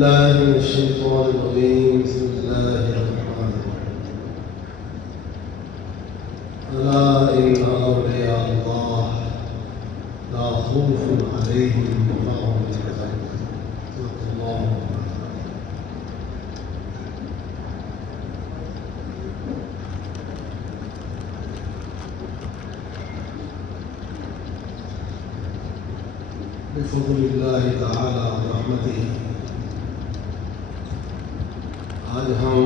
بالله من الشيطان الرجيم. بسم الله الرحمن الرحيم. ألا إن أولياء الله لا خوف عليهم ولا هم يحزنون. صدق الله. بفضل الله تعالى ورحمته آج ہم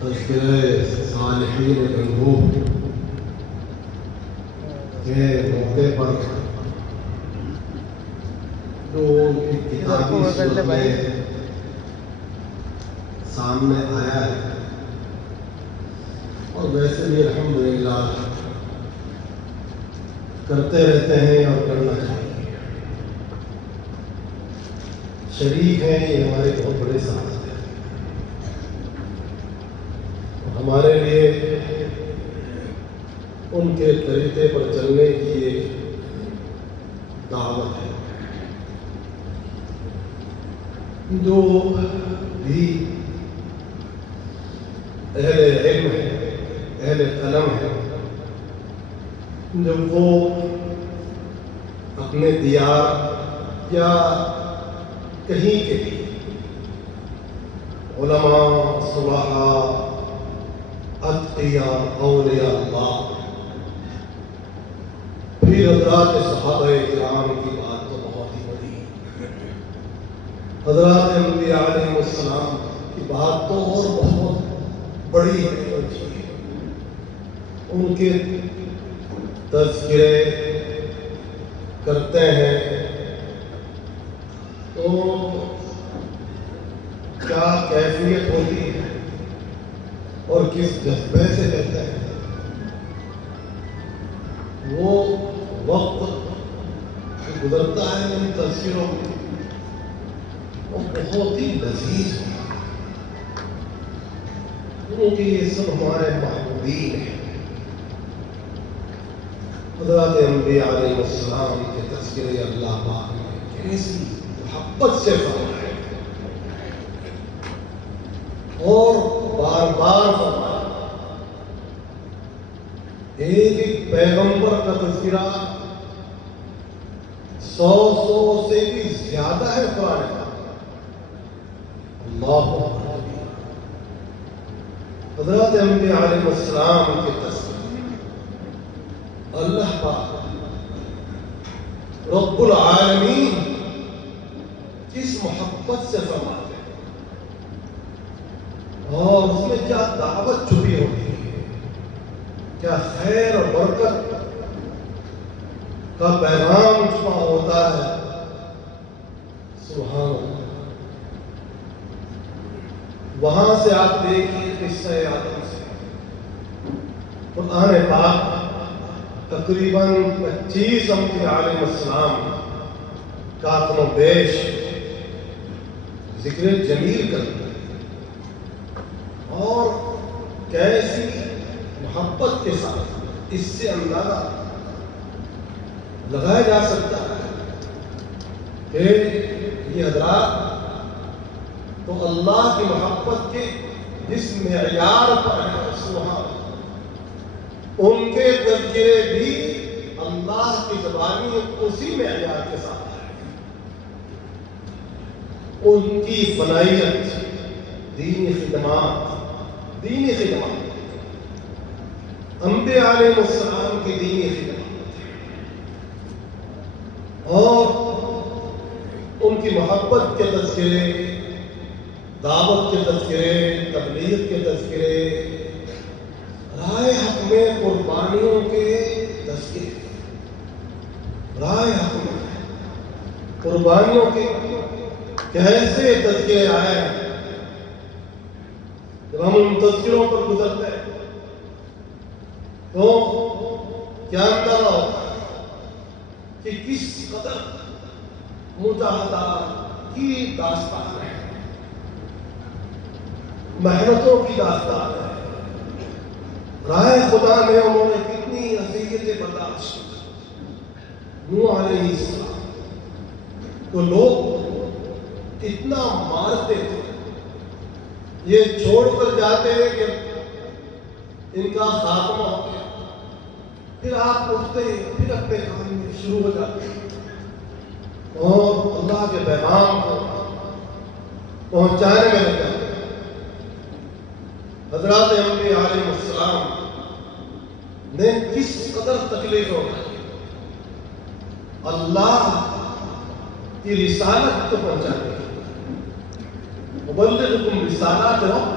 تذکرہ صالحین گنگوہ کے موقع پر جو کتابی صورت میں سامنے آیا ہے، اور ویسے بھی الحمدللہ کرتے رہتے ہیں اور کرنا چاہیے. شریک ہیں یہ ہمارے بہت بڑے ساتھ ہیں. ہمارے لیے ان کے طریقے پر چلنے کی ایک دعوت ہے. جو بھی اہل علم ہے، اہل قلم ہے، جب وہ اپنے دیار یا کہیں کے علماء، صلحاء، اتقیاء، اولیاء اللہ، پھر حضرات صحابہ کرام کی بات تو بہت ہی بڑی ہے. حضرات انبیاء علیہ السلام کی بات تو اور بہت بڑی ہے. ان کے تذکرے کرتے ہیں تو کیا کیفیت ہوتی ہے اور کس جذبے سے کرتے ہیں. وہ وقت گزرتا ہے ان تذکروں میں، وہ بہت ہی لذیذ ہوتا ہے، کیونکہ یہ سب ہمارے محبوبین ہیں. حضرات انبیاء علیہ السلام کے تذکرے اللہ پاک نے کیسی محبت سے فرمایا اور بار بار فرمایا. ایک ایک پیغمبر کا تذکرہ 100 سے بھی زیادہ ہے قرآن کا. اللہ اکبر. حضرات انبیاء علیہ السلام کے تذکرے اللہ پاک رب العالمین کس محبت سے فرماتے ہیں، اور اس میں کیا دعوت چھپی ہوتی ہے، کیا خیر اور برکت کا پیغام چھپا ہوتا ہے. سبحان اللہ. وہاں سے آپ دیکھیے قصہ آدم سے قرآن پاک تقریباً 25 انبیاء علیہ السلام کا کم و بیش ذکر جمیل کرتا ہے، اور کیسی محبت کے ساتھ. اس سے اندازہ لگایا جا سکتا ہے کہ یہ حضرات تو اللہ کی محبت کے جس معیار پر ہے، سبحان، ان کے تذکرے بھی اللہ کی زبانی اسی معیار کے ساتھ ہے. ان کی فنائیت، دینی خدمات، انبیاء علیہ السلام کی دینی خدمات اور ان کی محبت کے تذکرے، دعوت کے تذکرے، تبلیغ کے تذکرے، رائے حق میں قربانیوں کے تذکرے، رائے حق میں قربانیوں کے کیسے تذکرے آئے ہیں. جب ہم ان تذکروں پر گزرتے ہیں تو کیا اندازہ ہوتا ہے کہ کس قدر مجاہدات کی داستان ہے، محنتوں کی داستان ہے. رائے خدا میں انہوں نے کتنی اذیتیں برداشت. نوح علیہ السلام تو لوگ اتنا مارتے تھے، یہ چھوڑ کر جاتے ہیں کہ ان کا خاتمہ ہو گیا، پھر آپ اٹھتے ہیں، پھر اپنے کام میں شروع ہو جاتے ہیں اور اللہ کے پیغام کو پہنچانے میں لگ جاتے ہیں۔ حضرات انبیاء علیہ السلام نے کس قدر تکلیف اٹھائی، اللہ کی رسالت کو پہنچانے کی، مبلغکم رسالات رب،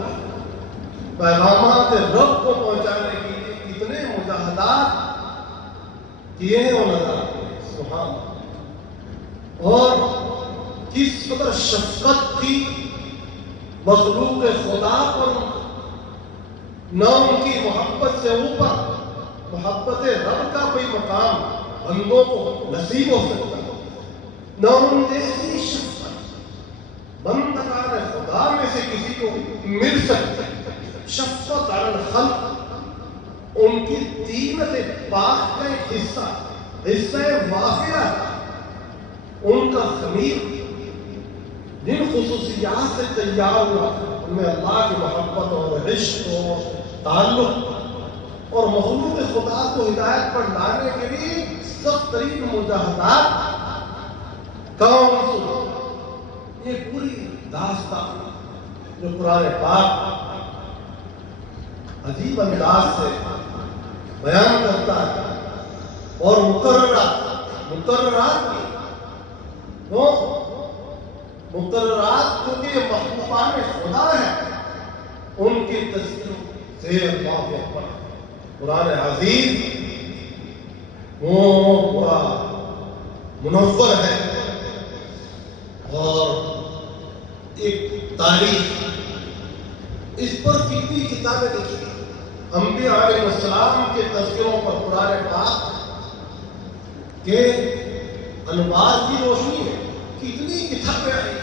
پیغامات رب کو پہنچانے کے لیے کتنے مجاہدات کیے ہیں وہ نظر آتے ہیں، سبحان اللہ۔ اور کس قدر شفقت تھی مخلوق خدا پر، نہ ان کی محبت سے اوپر محبت رب کا کوئی مقام بندوں کو نصیب ہو سکتا ہے، نہ ان جیسی شفقت بندگان خدا میں سے کسی کو مل سکتی۔ شفقت علی الخلق ان کی طینت پاک کا ایک حصہ وافرہ، ان کا خمیر جن خصوصیات سے تیار ہوا ان میں اللہ کی محبت اور عشق اور تعلق، اور مخلوق خدا کو ہدایت پر لانے کے لیے سخت ترین مجاہدات کا عنصر، یہ پوری داستان جو قرآن پاک عجیب انداز سے بیان کرتا ہے، اور مقررات کیونکہ یہ محبوبان خدا ہے، ان کی تذکروں سے اللہ اکبر قرآن عزیز وہ پورا منور ہے، اور ایک تاریخ اس پر کتنی کتابیں لکھی، انبیاء علیہ السلام کے تذکروں پر قرآن پاک کے انوار کی روشنی میں کتنی کتابیں آئی،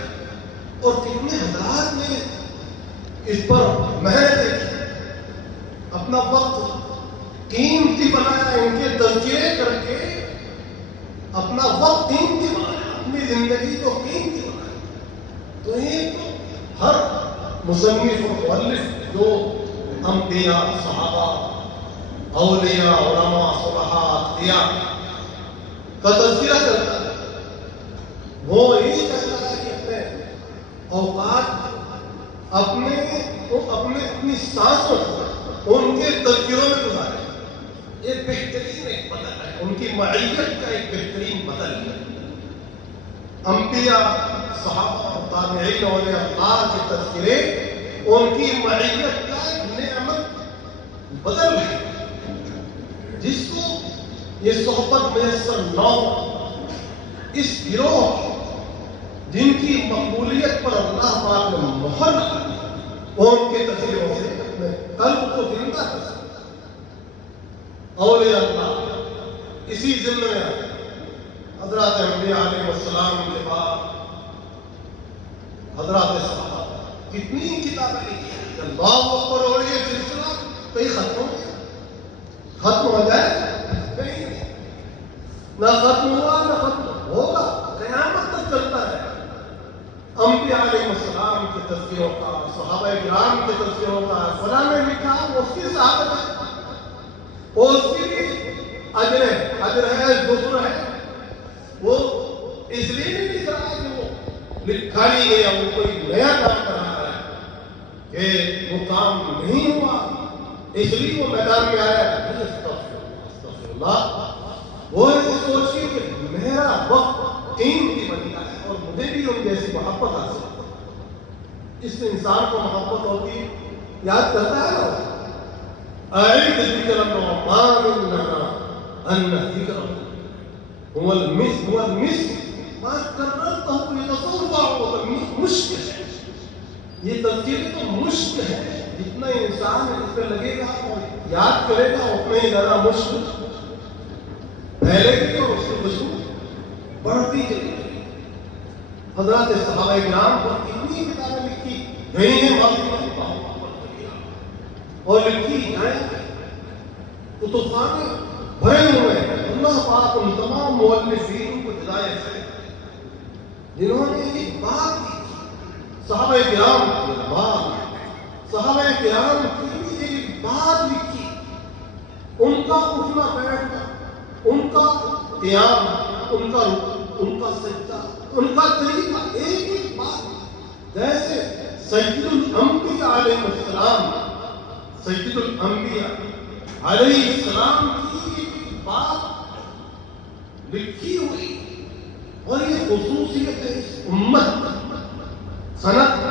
اور کتنے حضرات نے اس پر محنت کی، اپنا وقت قیمتی بنایا، ان کے تذکرے کر کے اپنا وقت قیمتی بنایا، اپنی زندگی کو قیمتی بنایا۔ تو یہ ہر مصنف اور مؤلف جو انبیاء، صحابہ، اولیاء، علماء، صلحاء، اتقیاء کا تذکرہ کرتا ہے، وہ یہی کہتا ہے کہ اپنے اوقات اپنی سانسوں ان کے تذکروں میں گزارے۔ یہ بہترین ایک بدل ہے، ان کی معیت کا ایک بہترین بدل ہے۔ انبیاء، صحابہ اور تابعین اولیاء اللہ کے تذکرے ان کی معیت کا ایک نعمت بدل ہے، جس کو یہ صحبت میسر نہ ہو، اس گروہ جن کی مقبولیت پر اللہ پاک نے مہر لگائی، ان کے تذکروں سے اپنے قلب کو زندہ کر سکتا۔ اولیاء اللہ اسی ضمن میں حضرات انبیاء علیہ السلام کے بعد حضرات صحابہ کتنی کتابیں لکھی ہیں، اللہ اکبر، اور یہ سلسلہ کہیں ختم ہو گیا، ختم ہو جائے کہیں نہیں، نہ ختم ہوا نہ ختم ہوگا، قیامت تک چلتا ہے۔ انبیاء علیہ السلام کے تذکروں کا، صحابہ کرام کے تذکروں کا، فلاں نے لکھا، وہ اس کی صحابت ہے، وہ اس کی بھی اجر ہے، ذکر ہے، وہ اس لیے نہیں لکھ رہا کہ وہ لکھا نہیں گیا، وہ کوئی نیا کام کر رہا ہے کہ وہ کام نہیں ہوا اس لیے وہ میدان میں آیا ہے۔ استغفر اللہ، وہ سوچیے کہ میرا وقت قیمتی بن گیا ہے اور مجھے بھی ان جیسی محبت حاصل ہے۔ اس سے انسان کو محبت ہوتی، یاد کرتا ہے نا، اعد ذکر النعمان ان ذکر هو المسك ما کررته يتصور مشکل ہے، یہ تذکرے تو مشکل ہے، جتنا انسان اس پہ لگے گا اور یاد کرے گا اتنا ہی زیادہ مشکل پھیلے گی اور اس کی خوشبو بڑھتی چلی گئی۔ حضرات صحابہ کرام پر کتنی کتابیں لکھی گئی ہیں، اور لکھی جائیں، کتب خانے بھرے ہوئے ہیں۔ اللہ پاک ان تمام مؤلفین کو ہدایت کرے، جنہوں نے ایک بات لکھی، صحابہ کرام کی بات، صحابہ کرام کی ایک بات لکھی، ان کا اٹھنا بیٹھنا، ان کا قیام، ان کا سجدہ، ان کا طریقہ، ایک ایک بات، جیسے سید الانبیاء علیہ السلام، سید الانبیاء علیہ السلام کی ایک بات لکھی ہوئی، اور یہ خصوصیت ہے اس امت، سند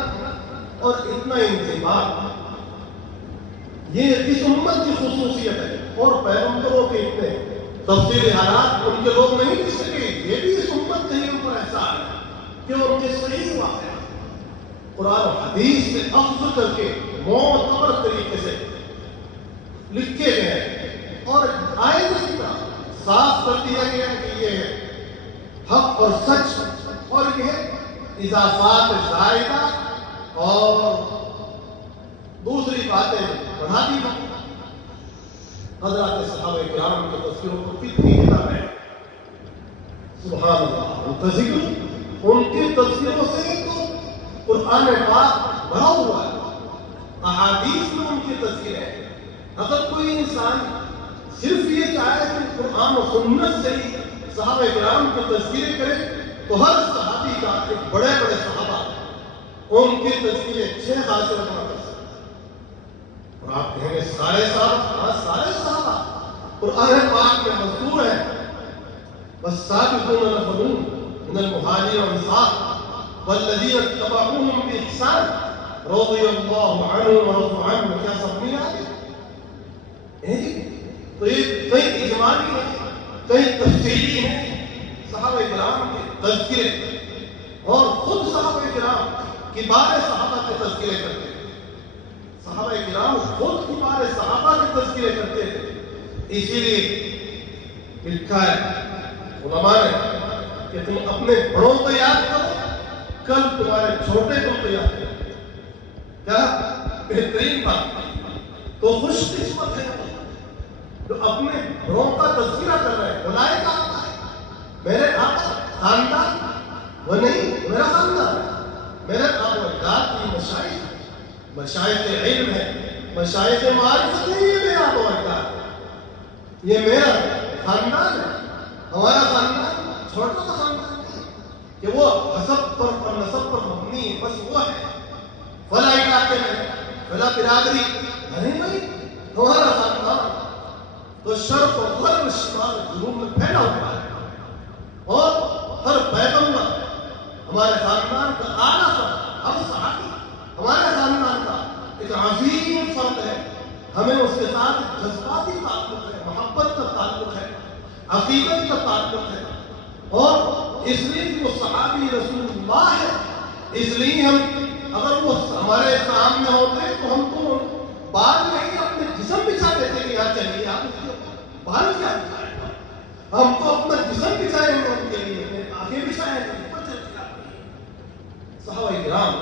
اور اتنا انتباہ، یہ اس امت کی خصوصیت ہے۔ اور پیغمبروں کے اتنے تفصیلی حالات ان کے لوگ نہیں لکھ سکے، یہ بھی اس امت کے لیے پر احسان ہے کہ ان کے صحیح واقعات قرآن و حدیث سے اخذ کر کے معتبر طریقے سے لکھے گئے، اور آئندہ کا صاف کر دیا گیا کہ یہ ہے حق اور سچ، اور یہ اضافات زائدہ اور دوسری باتیں بڑھا دی گئی۔ حضرات صحابہ کرام کے تذکروں کو کتنی کتابیں، سبحان اللہ، ان کا ذکر، ان کے تذکروں سے تو قرآن پاک بھرا ہوا ہے، احادیث میں ان کے تذکرے ہیں۔ اگر کوئی انسان صرف یہ چاہے کہ قرآن و سنت سے ہی صحابہ کرام کے تذکرے کرے، تو ہر صحابی کا ایک بڑے بڑے صحابہ ان کے تذکرے 6 حاصل کرنا کر سکتے ہیں۔ اور آپ کہیں گے سارے صحابہ، سارے صحابہ قرآن پاک میں مذکور ہے، والسابقون الاولون من المہاجرین والانصار والذین اتبعوہم بإحسان رضی اللہ عنہم ورضوا عنہ، کیا سب نہیں آگے؟ تو یہ کئی اجمالی ہیں، کئی تفصیلی ہیں صحابہ کرام کے تذکرے، اور خود صحابہ کرام کبار صحابہ کے تذکرے کرتے ہیں۔ صحابہ کرام خود کبار صحابہ کے تذکرے کرتے تھے، اسی لیے لکھا ہے علماء نے کہ تم اپنے بڑوں کو یاد کرو، کل تمہارے چھوٹے کو یاد کرو۔ کیا بہترین بات، تو خوش قسمت ہے جو اپنے بڑوں کا تذکرہ کر رہے ہیں۔ بلائے کا آتا ہے میرے آقا خاندان، وہ نہیں میرا خاندان، میرے آقا و اجداد کی مشائخ، مشائخ علم ہے، مشائخ معرفت نہیں، یہ میرا آقا و اجداد، یہ میرا خاندان ہے۔ ہمارا خاندان چھوٹا سا خاندان نہیں کہ وہ حسب پر اور نسب پر مبنی ہے، بس وہ ہے فلاں علاقے میں فلاں برادری، نہیں نہیں، ہمارا خاندان تو شرق و غرب شمال جنوب میں پھیلا ہوا ہے، اور ہر پیغمبر ہمارے خاندان کا اعلیٰ فرد، ہم صحابی ہمارے خاندان کا ایک عظیم فرد ہے، ہمیں اس کے ساتھ جذباتی تعلق ہے، محبت کا تعلق ہے، عقیدت کا تعلق ہے، اور اس لیے کہ وہ صحابی رسول اللہ ہے، اس لیے ہم اگر وہ ہمارے سامنے ہوتے تو ہم کو بال نہیں اپنے جسم بچھا دیتے کہ یہاں چلیے آپ اس کے بال کیا بچھائے گا، ہم کو اپنا جسم بچھائے گا ان کے لیے، آنکھیں بچھائے گا۔ صحابہ کرام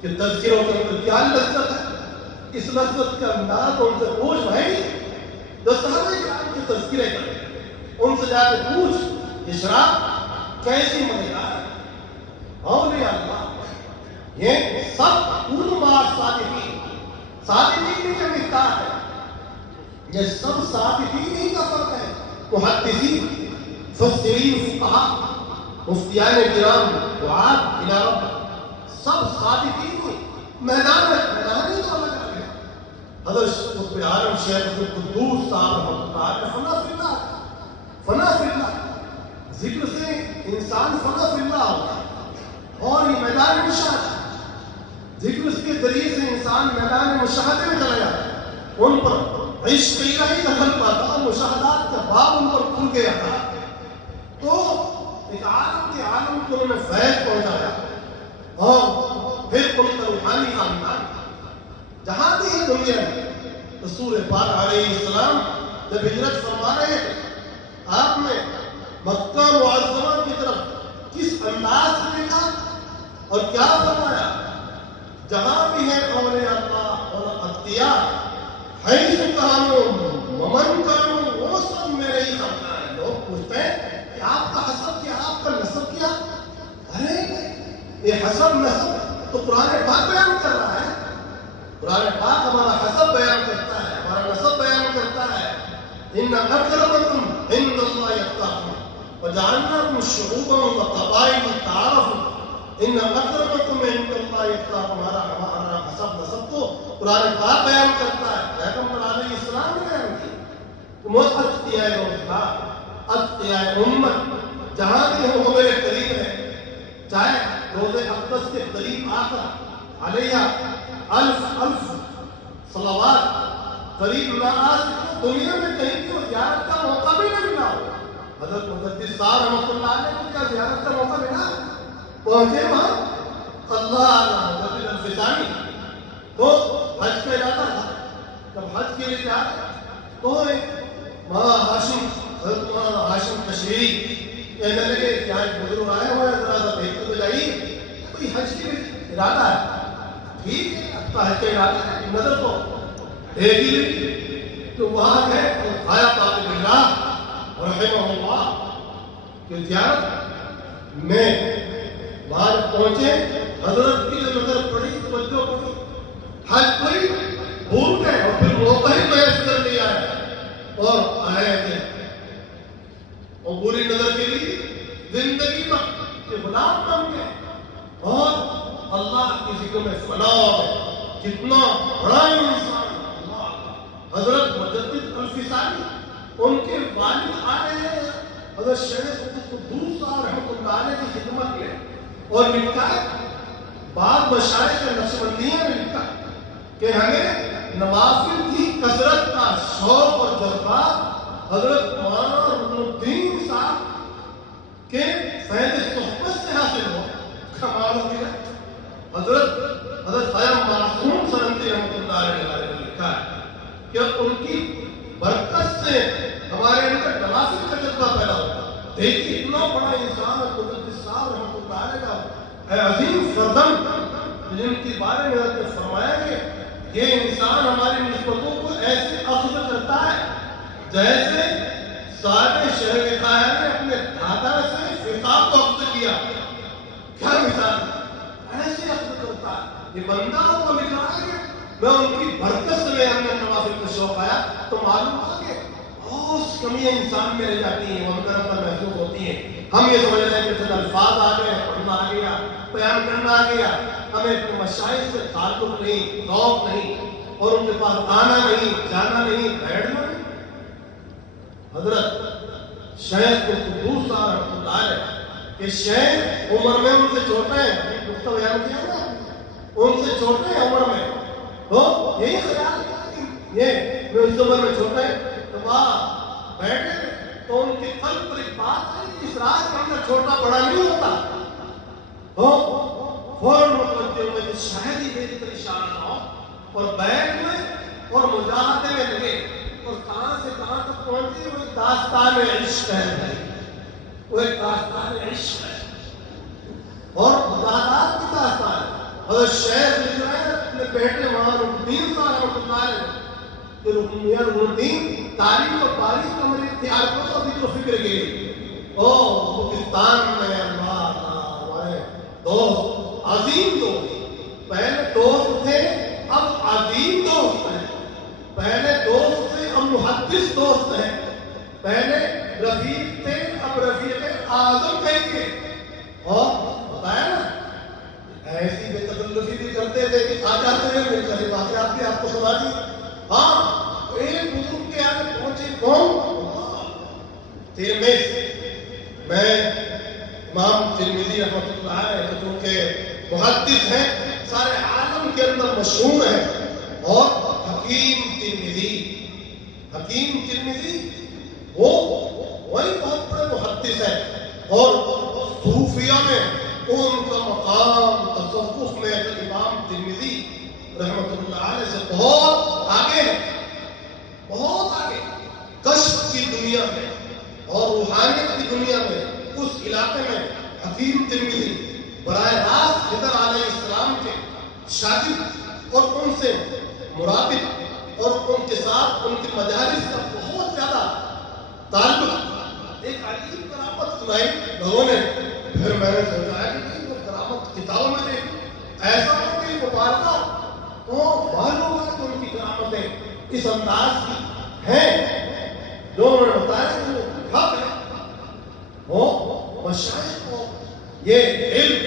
کے تذکروں کے اندر کیا لذت ہے، اس لذت کا انداز ان سے پوچھ بھائی، جو صحابہ کرام کے تذکرے کرتے ان سے جا کے پوچھ یہ شراب کیسی مزیدار ہے۔ اولیاء اللہ یہ سب علماء صادقین، صادقین ہی کا مقدار ہے، یہ سب صادقین ہی کا فرق ہے۔ محدثین، مفسرین، فقہاء، مفتیان کرام، دعاۃ الی رب، سب صادقین ہی، میدان ہی تو الگ الگ ہے۔ حضرت قطب عالم شیخ عبدالقدوس صاحب رحمۃ اللہ علیہ فنا فی اللہ، فنا فی اللہ، ذکر سے انسان فنا فی اللہ ہوتا ہے، اور یہ میدان مشاہدہ، ذکر کے ذریعے سے انسان میدان مشاہدے میں چلا جاتا ہے، ان پر عشق الہی دخل پاتا، مشاہدات کا باب ان پر کھل گیا تھا، تو ایک عالم کے عالم کو انہوں نے فیض پہنچایا، اور پھر ان کا روحانی خاندان جہاں بھی ہے دنیا میں، رسول پاک علیہ السلام جب ہجرت فرما رہے تھے، آپ نے مکہ معظمہ کی طرف کس انداز میں دیکھا اور کیا فرمایا؟ جہاں بھی ہے اولیاء اللہ اور اتقیاء، حیث کانوا ومن کانوا، وہ سب میرے ہی خاندان ہیں۔ لوگ پوچھتے ہیں کہ آپ کا حسب کیا، آپ کا نسب کیا؟ یہ حسب نسب تو قرآن پاک بیان کر رہا ہے. قرآن پاک ہمارا حسب بیان کرتا ہے, ہمارا نسب بیان کرتا ہے. ان اکرمکم عند اللہ اتقاکم وجعلناکم شعوبا وقبائل لتعارفوا. ان اکرمکم عند اللہ اتقاکم, ہمارا حسب نسب تو قرآن پاک بیان کرتا ہے. پیغمبر علیہ السلام نے بیان کی. اتقیاء روزگار, اتقیاء امت جہاں بھی ہوں وہ میرے قریب ہے. چاہے روز اقدس کے قریب آ کر علیہ الف صلوات قریب نہ آ سکے, دنیا میں کہیں بھی زیارت کا موقع بھی نہ ملا ہو. حضرت محدث صاحب رحمۃ اللہ علیہ کو کیا زیارت کا موقع ملا؟ پہنچے وہاں اللہ محدث الفسانی تو حج پہ جاتا تھا. جب حج کے لیے جاتا تو مولانا ہاشم, حضرت مولانا ہاشم کشمیری کہنے لگے کہ آج بزرگ آئے ہوئے ہیں, ذرا سا دیکھتے تو جائیے کوئی حج کے لیے ارادہ ہے. ٹھیک ہے, اپنا حج کا ارادہ ہے, نظر تو دیکھ ہی لیں. تو وہاں گئے تو آیا پاک اللہ رحمہ اللہ کہ زیارت میں وہاں پہنچے, حضرت کی نظر پڑی, توجہ پڑی, حج پڑی, بھول گئے اور پھر موقع ہی محض کر لیا ہے اور آئے تھے. اور بری نظر کے لیے زندگی میں غلام بن گئے اور اللہ کی ذکر میں فنا ہے. کتنا بڑا انسان اللہ کا حضرت مجدد الفسانی, ان کے والد آ رہے ہیں حضرت شیخ قدوس صاحب رحمۃ اللہ علیہ کی خدمت میں, اور لکھا ہے بعض مشائخ نقشبندیہ نے لکھا کہ ہمیں نوافل کی کثرت کا شوق اور جذبہ حضرت مولانا رکن الدین صاحب کے فیض صحبت سے حاصل ہوا. کمال ہو گیا. حضرت خیام معصوم سرندی رحمۃ اللہ علیہ نے لکھا ہے کہ ان کی برکت سے ہمارے اندر نوافل کا جذبہ پیدا ہوتا. دیکھیے اتنا بڑا انسان ہے قدرت صاحب رحمۃ اللہ علیہ کا عظیم فردم, جن کے بارے میں حضرت نے فرمایا کہ یہ انسان ہماری نسبتوں کو ایسے اخذ کرتا ہے جیسے صاحب شہر خیر نے اپنے دادا سے فقہ کو اخذ کیا. کیا مثال ایسے اخذ کرتا ہے. یہ بندہ کو لکھ رہا ہے کہ میں ان کی برکت سے ہم نے نوافل کا شوق آیا تو معلوم ہوا کہ بہت کمیاں انسان میں رہ جاتی ہیں, ہم کرم پر محسوس ہوتی ہیں. ہم یہ سمجھ رہے ہیں کہ صرف الفاظ آ گئے, پڑھنا آ گیا, بیان کرنا آ گیا, ہمیں اپنے مشائخ سے تعلق نہیں, ذوق نہیں, اور ان کے پاس آنا نہیں, جانا نہیں, بیٹھنا نہیں. حضرت شیخ قدوس صاحب رحمۃ اللہ علیہ کہ شیخ عمر میں ان سے چھوٹے ہیں, نقطہ بیان کیا نا, ان سے چھوٹے ہیں عمر میں, تو یہی خیال یہ میں اس عمر میں چھوٹے تو وہاں بیٹھے تو ان کے قلب پر ایک بات ہے کہ اس راز کے اندر چھوٹا بڑا نہیں ہوتا. فوراً متوجہ ہوئے کہ شاید ہی میری طرح اشارہ نہ ہو, اور بیٹھ میں اور مجاہدے میں لگے, اور کہاں سے کہاں تک پہنچے. وہ ایک داستان عشق ہے, وہ ایک داستان عشق ہے اور مجاہدات کی داستان ہے. اور شیخ لکھ رہے ہیں اپنے بیٹے مولانا رکن الدین صاحب رحمۃ اللہ علیہ کہ رکن الدین تاریخ اور تاریخ کا ہمارے اختیار کو تو ذکر و فکر کے پاکستان میں ہمارے دوست, عظیم دوست, پہلے دوست تھے اب عظیم دوست ہیں, پہلے دوست تھے اب محدث دوست ہیں, پہلے رفیق تھے اب رفیق اعظم کہیں گے. اور بتایا نا ایسی بے تکلفی بھی کرتے تھے کہ آ جاتے ہیں مل کر واقعات بھی آپ کو سنا دی. ہاں ایک بزرگ کے آگے پہنچے کون؟ ترمذی. میں امام ترمذی رحمۃ اللہ علیہ جو کہ محدث ہیں, سارے عالم کے اندر مشہور ہیں, اور حکیم ترمذی, حکیم ترمذی وہی بہت بڑے محدث ہیں, اور صوفیہ میں ان کا مقام تصوف میں امام ترمذی رحمۃ اللہ علیہ سے بہت آگے ہے, بہت آگے. کشف کی دنیا میں اور روحانیت کی دنیا میں اس علاقے میں حکیم ترمذی براہ راست خضر علیہ السلام کے شاگرد اور ان سے مرابط اور ان کے ساتھ ان کی مجالس کا بہت زیادہ تعلق. ایک عجیب کرامت سنائی لوگوں نے, پھر میں نے سوچا کہ وہ کرامت کتابوں میں دیکھ ایسا ہو کہ مبارکہ تو معلوم ہوگا کہ ان کی کرامتیں اس انداز کی ہیں جو انہوں نے بتایا کہ وہ حق ہے وہ مشائخ کو یہ علم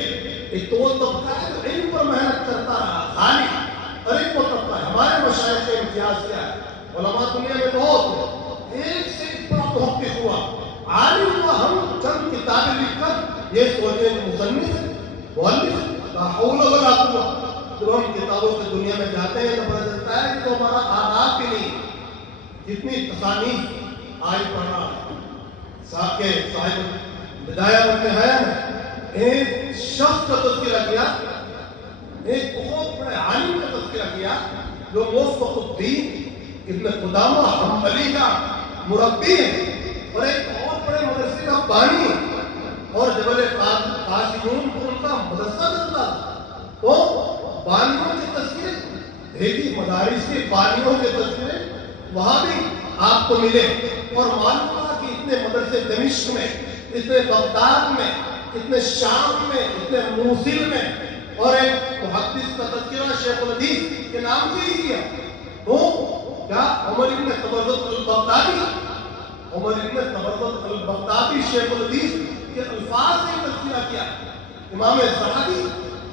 ایک تو وہ طبقہ ہے جو علم پر محنت کرتا رہا خالی اور ایک وہ طبقہ ہے ہمارے مشائخ کے امتیاز کیا ہے علماء دنیا میں بہت ایک سے ایک بڑا محقق ہوا عالم ہوا ہم چند کتابیں لکھ کر یہ سوچیں کہ مصنف مؤلف لا حول ولا قوت جب ہم کتابوں کی دنیا میں جاتے ہیں تو پتہ چلتا ہے کہ تو ہمارا آداب کے لیے جتنی تصانیف آج پڑھنا صاحب کے صاحب بدایہ و نہایہ میں ایک شخص کا تذکرہ کیا ایک بہت بڑے عالم کا تذکرہ کیا جو موفق الدین ابن قدامہ حنبلی کا مربی ہے اور ایک بہت بڑے مدرسے کا بانی اور جبل قاسمون کو ان کا مدرسہ چلتا تو بانیوں کے تذکرے دیکھیے مدارس کے بانیوں کے تذکرے وہاں بھی آپ کو ملے اور معلوم ہوا کہ اتنے مدرسے دمشق میں اتنے بغداد میں اتنے شام میں اتنے موصل میں اور ایک محدث کا تذکرہ شیخ الحدیث کے نام سے ہی کیا تو کیا عمر ابن تبرزت البغدادی شیخ الحدیث کے الفاظ سے تذکرہ کیا امام زہبی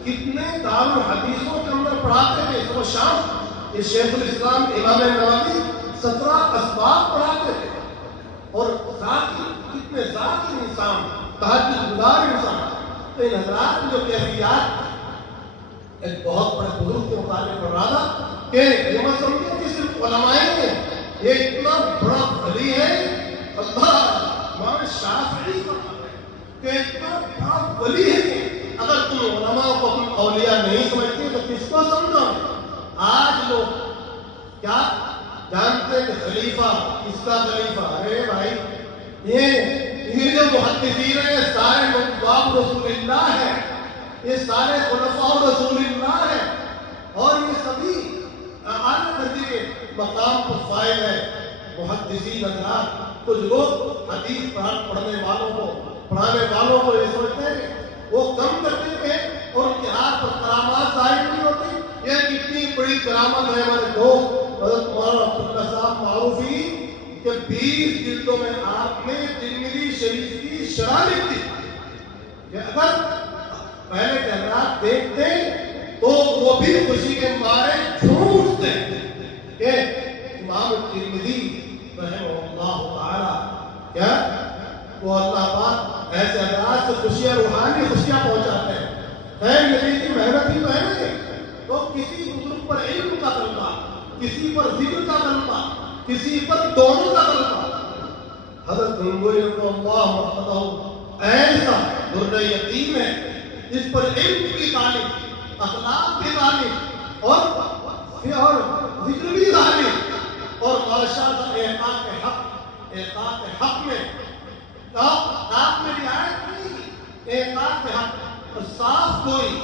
کتنے دار الحدیثوں کے اندر پڑھاتے تھے صبح شام یہ شیخ الاسلام امام نووی 17 اسباب پڑھاتے تھے اور ذاتی کتنے ذاتی انسان تہجد گزار انسان تو ان حضرات کی جو کیفیات ایک بہت بڑے بزرگ کے متعلق پڑھ رہا تھا کہ یہ مت سمجھو کہ صرف علماء ہیں یہ اتنا بڑا ولی ہے اللہ امام شافعی کہ اتنا بڑا ولی ہے کہ اگر تم علماء کو اپنے اولیاء نہیں سمجھتے تو کس کو سمجھو آج لوگ کیا جانتے ہیں کہ خلیفہ کس کا خلیفہ ارے بھائی یہ جو محدثین ہیں یہ سارے مطباب رسول اللہ ہیں یہ سارے خلفاء رسول اللہ ہیں اور یہ سبھی اعلیٰ درجے کے مقام پر فائل ہے محدثین حضرات کچھ لوگ حدیث پڑھنے والوں کو پڑھانے والوں کو یہ سمجھتے ہیں کہ وہ کم کرتے ہیں اور ان کے ہاتھ پر کرامات ظاہر نہیں ہوتی یہ کتنی بڑی کرامت ہے ہمارے دوست حضرت مولانا عبداللہ صاحب معروفی کہ 20 جلدوں میں آپ نے ترمذی شریف کی شرح لکھ دی کہ اگر پہلے کے حضرات دیکھتے تو وہ بھی خوشی کے مارے جھوم اٹھتے کہ امام ترمذی رحمہ اللہ تعالی کیا وہ اللہ پاک ایسے حضرات سے خوشیاں روحانی خوشیاں پہنچاتے ہیں خیر نبی کی محنت ہی تو ہے نا تو کسی بزرگ پر علم کا غلبہ کسی پر ذکر کا غلبہ کسی پر دونوں کا غلبہ حضرت گنگوئی رضی اللہ عنہ ایسا درہ یتیم ہے جس پر علم بھی غالب اخلاق بھی غالب اور ذکر بھی غالب اور ماشاءاللہ احقاق حق میں آپ میں رعایت نہیں احقاق حق اور صاف کوئی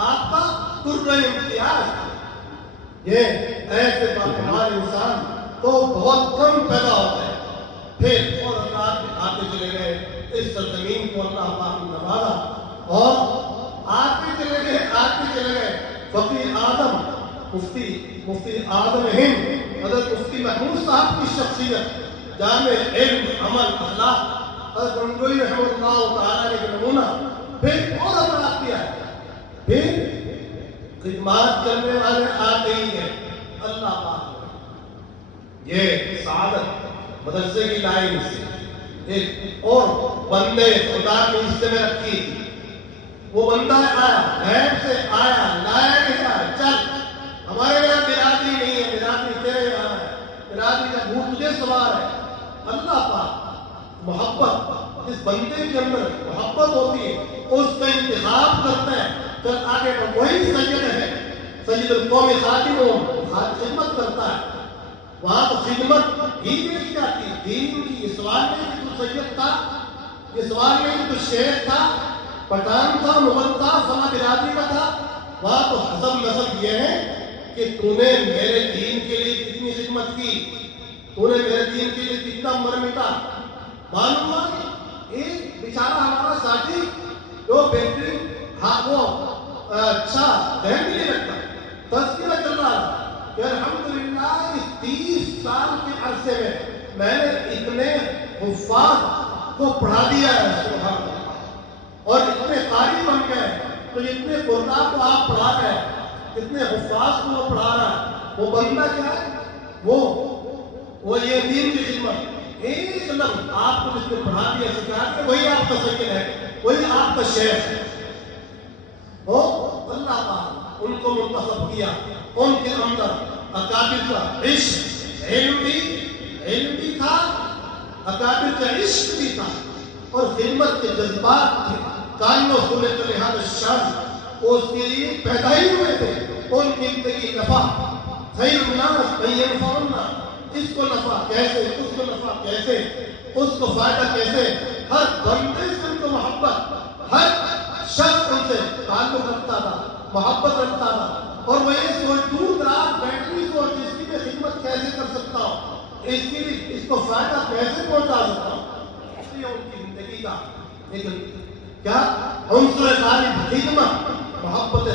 آپ کا درہ امتیاز یہ ایسے باقیمار انسان تو بہت کم پیدا ہوتا ہے پھر اور اللہ آتے چلے گئے اس سرزمین کو اللہ پاک نے نوازا اور آتے چلے گئے فقیر اعظم مفتی اعظم ہند حضرت مفتی محمود صاحب کی شخصیت جامع علم عمل اخلاق حضرت گنگوئی رحمہ اللہ تعالی نے نمونہ پھر اور بڑا کیا ہے پھر خدمات کرنے والے آتے ہی ہیں اللہ پاک یہ سعادت مدرسے کی لائن سے ایک اور بندے خدا کے حصے میں رکھی وہ بندہ آیا غیب سے آیا لایا گیا چل ہمارے یہاں برادری نہیں ہے برادری تیرے یہاں ہے برادری کا بھوت تجھے سوار ہے اللہ پاک محبت اس بندے کے اندر محبت ہوتی ہے اس کا انتخاب کرتا ہے چل آگے پر وہی سید ہے سید القوم خادم خدمت کرتا ہے وہاں تو خدمت ہی نہیں جاتی دین کی یہ سوال نہیں کہ تو سید تھا یہ سوال نہیں کہ تو شیخ تھا پٹھان تھا مغل تھا فلاں برادری کا تھا وہاں تو حسب نسب یہ ہے کہ تو نے میرے دین کے لیے کتنی خدمت کی تو نے میرے دین کے لیے کتنا مر مٹا معلوم ہوا کہ ایک بیچارہ ہمارا ساتھی جو بہترین وہ اچھا ذہن بھی نہیں رکھتا. تذکرہ چل رہا ہے کہ الحمدللہ اس 30 سال کے عرصے میں نے اتنے حفاظ کو پڑھا دیا ہے سبحان اللہ, اور اتنے قاری بن گئے. تو اتنے قرآن کو آپ پڑھا رہے ہیں, اتنے حفاظ کو وہ پڑھا رہا ہے, وہ بندہ کیا ہے؟ وہ یہ دین کی خدمت ایک لفظ آپ کو جس نے پڑھا دیا سکھا دیا وہی آپ کا سکن ہے, وہی آپ کا شیخ ہے. اللہ پاک ان کو منتخب کیا, ان کے اندر اکابر کا عشق علم بھی تھا, اکابر کا عشق بھی تھا, اور خدمت کے جذبات تھے. کائن و سنت لہذا شان اس کے لیے پیدا ہی ہوئے تھے. ان کی زندگی نفع خیر الناس من ينفعنا, اس کو نفع کیسے, اس کو نفع کیسے, اس کو فائدہ کیسے, ہر بندے سے ان کو محبت, ہر شخص ان سے تعلق رکھتا تھا, محبت رکھتا تھا, اور وہ یہ سوچ دور دراز بیٹھنی سوچ اس کی میں خدمت کیسے کر سکتا ہوں, اس کو فائدہ کیسے پہنچا سکتا ہوں. اس لیے ان کی زندگی کا لیکن کیا عنصر طالب خدمت, محبت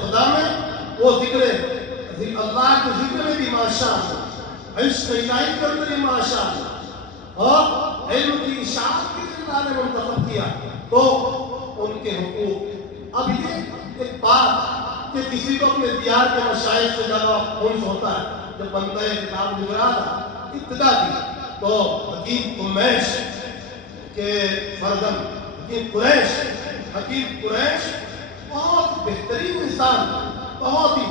خدا میں وہ ذکر اللہ کے ذکر میں بھی ماشاءاللہ, عشق الہی کے اندر بھی ماشاءاللہ, اور علم کی اشاعت کے لیے اللہ نے منتخب کیا. تو ان کے حقوق, اب یہ ایک بات کہ کسی کو اپنے دیار کے مشائخ سے زیادہ انس ہوتا ہے. جب بندہ کتاب گزرا تھا ابتدا کی, تو حکیم قمیش کے فرزند حکیم قریش بہت بہترین انسان, بہت ہی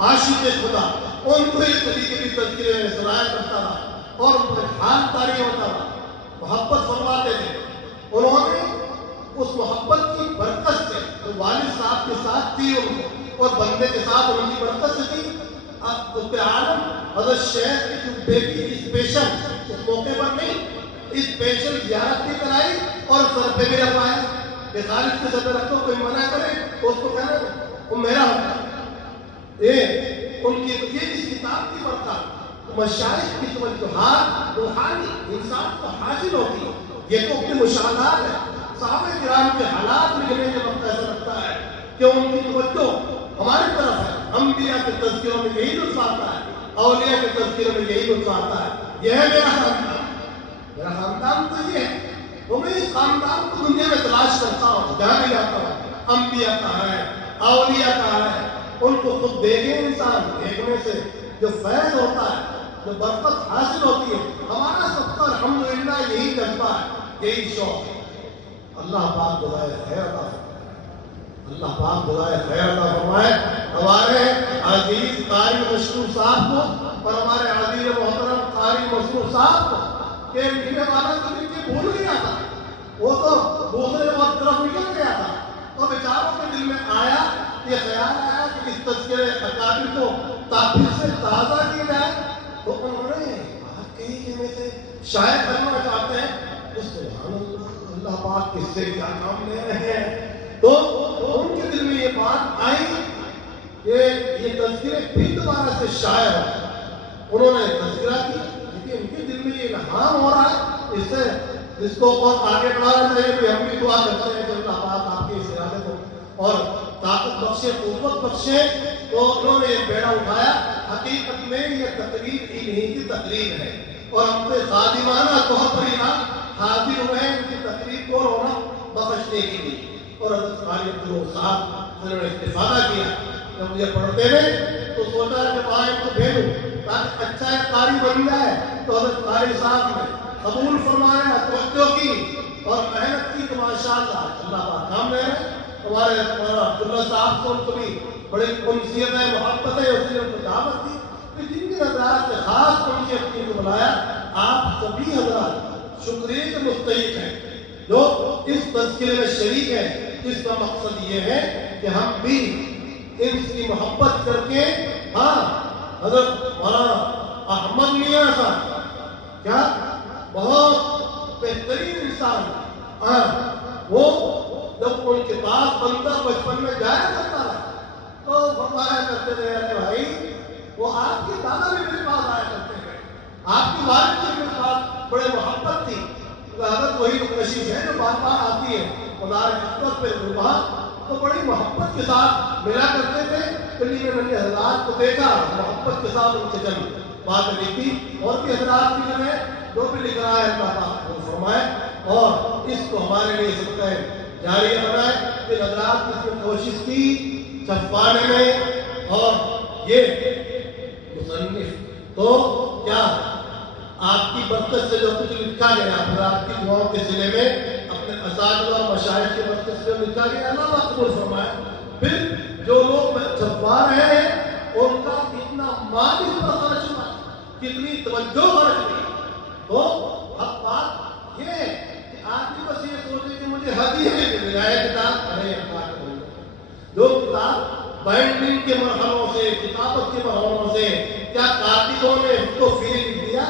عاشق خدا, ان کو ایک طریقے کی تذکرے میں سنایا کرتا تھا, اور ان پر حال طاری ہوتا تھا, محبت فرماتے تھے. انہوں نے اس محبت کی برکت سے, تو والد صاحب کے ساتھ تھی ان کو, اور بندے کے ساتھ ان کی برکت سے تھی. اب عالم حضرت شیخ کی جو بیٹی اسپیشل اس موقع پر نہیں, اسپیشل زیارت بھی کرائی اور سر پہ بھی رکھوایا. کہ خالد کے سر پہ رکھو, کوئی منع کرے تو اس کو کہنا وہ میرا ہوتا ہے. ان کی یہ اس کتاب کی برکت مشائخ کی توجہات روحانی انسان کو حاصل ہوتی ہے. یہ تو اپنے مشاہدات ہے. صحابہ کرام کے حالات لکھنے کے وقت ایسا لگتا ہے کہ ان کی توجہ ہماری طرف ہے. انبیاء کے تذکروں میں یہی لطف آتا ہے, اولیاء کے تذکروں میں یہی لطف آتا ہے. یہ ہے میرا خاندان, میرا خاندان تو یہ ہے. تو میں اس خاندان کو دنیا میں تلاش کرتا ہوں, جہاں بھی جاتا ہوں. انبیاء کہاں ہے, اولیاء کہاں ہے, ان کو خود دیکھیں. انسان دیکھنے سے جو فیض ہوتا ہے, جو برکت حاصل ہوتی ہے, ہمارا سب کا الحمدللہ یہی جذبہ ہے, یہی شوق ہے. اللہ پاک جزائے خیر عطا فرمائے, اللہ پاک جزائے خیر عطا فرمائے. ہمارے عزیز قاری مشکور صاحب کو اور ہمارے عزیز محترم قاری مشکور صاحب کو کہ میرے والا کبھی کے بھول نہیں آتا, وہ تو دوسرے وقت طرف نکل گیا تھا. تو بیچاروں کے دل میں آیا, یہ خیال آیا کہ اس تذکرے اکابر کو پھر سے تازہ کیا جائے. تو انہوں نے بات کہی کہ میں سے شاید کرنا چاہتے ہیں. تو سبحان اللہ, اللہ پاک کس سے کیا کام لے رہے ہیں. تو ان کے دل میں یہ بات آئی کہ یہ تذکرے پھر دوبارہ سے شائع ہو. انہوں نے تذکرہ کیا, لیکن ان کے دل میں یہ الہام ہو رہا ہے, اس سے اس کو اور آگے بڑھانا چاہیے. کہ ہم بھی دعا کرتے ہیں کہ اللہ پاک آپ کی اس ارادے کو اور طاقت بخشے, قوت بخشے. تو انہوں نے یہ بیڑا اٹھایا. حقیقت میں یہ تقریر انہی کی تقریر ہے, اور ہم پہ خادمانہ طور پر یہاں حاضر ہوئے ہیں ان کی تقریر کو رونا بخشنے کے لیے. اور حضرت قاری عبدالرؤف صاحب انہوں نے استفادہ کیا. جب مجھے پڑھتے ہوئے تو سوچا کہ وہاں ان کو بھیجوں تاکہ اچھا ایک قاری بن جائے. تو حضرت قاری صاحب نے قبول فرمایا, توجہ کی اور محنت کی. تو ماشاءاللہ اللہ پاک کام لے رہے. ہمارے عبداللہ صاحب کو ان کو بھی بڑی انسیت ہے, محبت ہے, اس لیے ان کو دعوت دی. کہ جن کی نظرات سے خاص ان کی اپنی کو بلایا. آپ سبھی حضرات شکریہ کے مستحق ہیں جو اس تذکرے میں شریک ہیں. اس کا مقصد یہ ہے کہ ہم بھی ان کی محبت کر کے, ہاں حضرت مولانا احمد میاں صاحب کیا بہت بہترین انسان, ہاں وہ جب ان کے پاس بندہ بچپن میں جایا کرتا تھا تو فرمایا کرتے تھے ارے بھائی وہ آپ کے دادا بھی میرے پاس آیا کرتے ہیں, آپ کی والد کی میرے پاس بڑے محبت تھی. حضرت وہی کشش ہے جو بار بار آتی ہے. خدا رحمت پہ وہاں تو بڑی محبت کے ساتھ ملا کرتے تھے. کلیم نبی حضرات کو دیکھا محبت کے ساتھ ان کے جن بات لکھی. اور بھی حضرات کی جو ہے جو بھی لکھ رہا ہے اللہ پاک کو فرمائے اور اس کو ہمارے لیے صدقہ جاریہ بنائے. پھر حضرات نے اس میں کوشش کی چھپوانے میں. اور یہ مصنف تو کیا آپ کی برکت سے جو کچھ لکھا گیا حضرات کی دعاؤں کے سلے میں اپنے اساتذہ اور مشائخ کی برکت سے جو لکھا گیا اللہ پاک قبول فرمائے. پھر جو لوگ چھپوا رہے ہیں ان کا کتنا مال اس پر خرچ ہوا, کتنی توجہ خرچ ہوئی. تو اب بات یہ ہے کہ آدمی بس یہ سوچے کہ مجھے ہدیہ مل جائے کتاب. ارے جو کتاب بائنڈنگ کے مرحلوں سے کتابت کے مرحلوں سے کیا کاتبوں نے اس کو فری لکھ دیا؟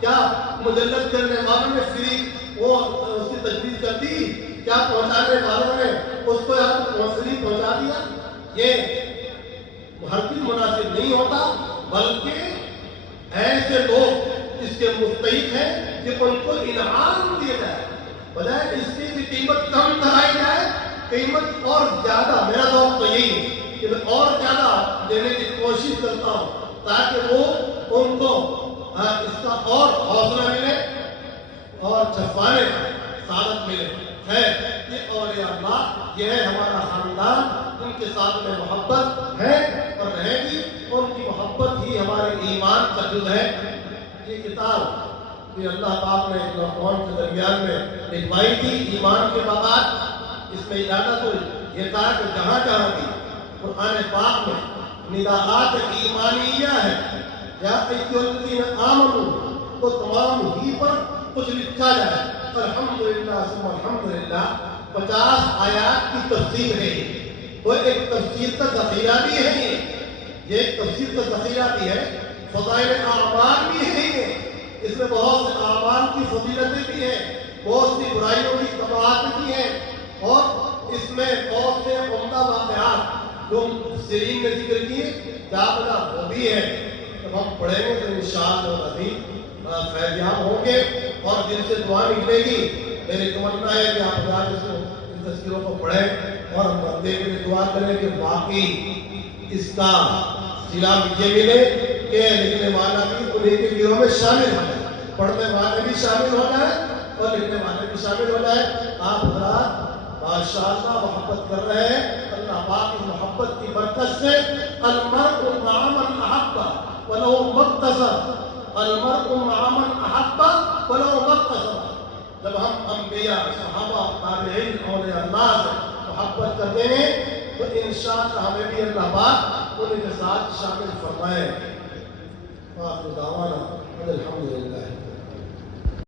کیا مجلد کرنے والوں نے فری وہ اس کی تجویز کر دی؟ کیا پہنچانے والوں نے اس کو فری پہنچا دیا؟ یہ ہرگز مناسب نہیں ہوتا, بلکہ ایسے لوگ اس کے مستحق ہیں کہ ان کو انعام دیا جائے بجائے اس کی بھی قیمت کم کرائی جائے. قیمت اور زیادہ, میرا ذوق تو یہی ہے کہ میں اور زیادہ دینے کی کوشش کرتا ہوں تاکہ وہ ان کو اس کا اور حوصلہ ملے اور چھپانے کا سعادت ملے. ہے یہ اولیاء اللہ, یہ ہے ہمارا خاندان, ان کے ساتھ میں محبت ہے اور رہے گی. ان کی محبت ہی ہمارے ایمان کا جز ہے. یہ کتاب یہ اللہ پاک نے قوم کے درمیان میں لکھوائی تھی ایمان کے بعد. اس میں ارادہ تو یہ تھا کہ جہاں جہاں بھی قرآن پاک میں نداءات ایمانیہ ہے یا ایھا الذین آمنوا تو تمام ہی پر کچھ لکھا جائے. الحمدللہ ثم الحمدللہ 50 آیات کی تفسیر ہے. وہ ایک تفسیر کا ذخیرہ بھی ہے, یہ ایک تفسیر کا ذخیرہ بھی ہے. فضائل اعمال بھی ہے, اس میں بہت سے اعمال کی فضیلتیں بھی ہیں, بہت سی برائیوں کی قباحت بھی ہیں, اور اس میں بہت سے عمدہ واقعات جو مفسرین نے ذکر کیے کیا بنا وہ بھی ہے. جب ہم پڑھیں گے تو انشاءاللہ العزیز فیضیاب ہوں گے اور دل سے دعا نکلے گی. میری تمنا ہے کہ آپ حضرات ان تذکروں کو پڑھیں اور بندے کے لیے دعا کریں کہ واقعی اس کا صلہ یہ ملے کہ لکھنے والا بھی انہیں کے گروہ میں شامل ہو جائے, پڑھنے والے بھی شامل ہو جائے اور لکھنے والے بھی شامل ہو جائے. آپ حضرات ماشاءاللہ محبت کر رہے ہیں. اللہ پاک کی محبت کی برکت سے المرء مع من احب ولو مقتصر, المرء مع من احب ولو مقتصر. جب ہم انبیاء صحابہ تابعین اولیاء اللہ سے محبت کرتے ہیں تو انشاءاللہ ہمیں بھی اللہ پاک ان کے ساتھ شامل فرمائے. وآخر دعوانا الحمدللہ.